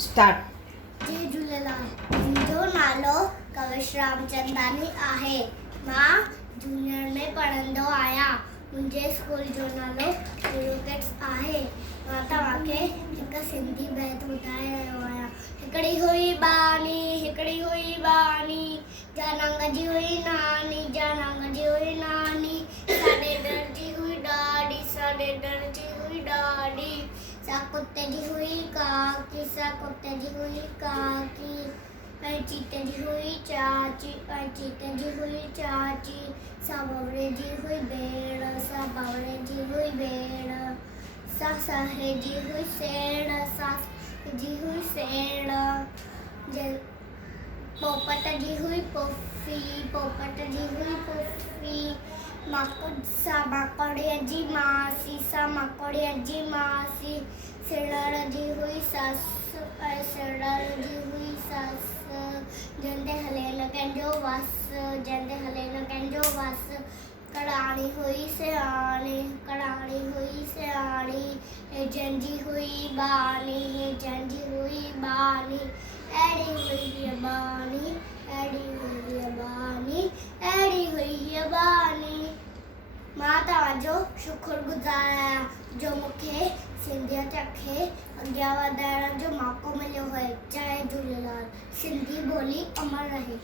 स्टार्ट। जय झूलेलाल। मुंहिंजो नालो कविश रामचंदानी आहे। मां जूनियर में पढ़ंदो आहियां। मुंहिंजे स्कूल जो नालो एडवोकेट्स आहे। मां तव्हांखे हिकु सिंधी बैत ॿुधाए रहियो आहियां। हिकिड़ी हुई बानी, जानांग जी हुई नानी, जानांग जी हुई नानी। साॾे डर जी हुई ॾाढी, साॾे डर जी हुई ॾाढी। सा कुत्ते जी हुई काकी, सा कुत्ते जी हुई काकी। ऐं चीते जी हुई चाची, ऐं चीते जी हुई चाची। सा बावड़े जी हुई भेण, सा बावड़े जी हुई भेण। सा साहे जी हुई सेण, सा साहे जी हुई सेण। पोपट जी हुई पुफी, पोपट जी हुई पुफी। सा माकड़ीअ जी मासी, सा माकड़ीअ जी मासी। सिड़र जी हुई ससु, ऐं सिड़र जी हुई ससु। जंहिंजे हले न कंहिंजो वसु, जंहिंजे हले न कंहिंजो वसु। कड़ाणी हुई सियाणी, कड़ाणी हुई सियाणी। हे जंहिंजी हुई बानी, हे जंहिंजी हुई बानी। अहिड़ी हुई हीअ बानी, अहिड़ी हुई हीअ बानी, अहिड़ी हुई हीअ बानी। मां तव्हांजो शुक्रगुज़ार आहियां जो मूंखे सिंधियत खे अॻियां वधाइण जो मौक़ो मिलियो आहे। जय झूलेलाल। सिंधी ॿोली अमर रहे।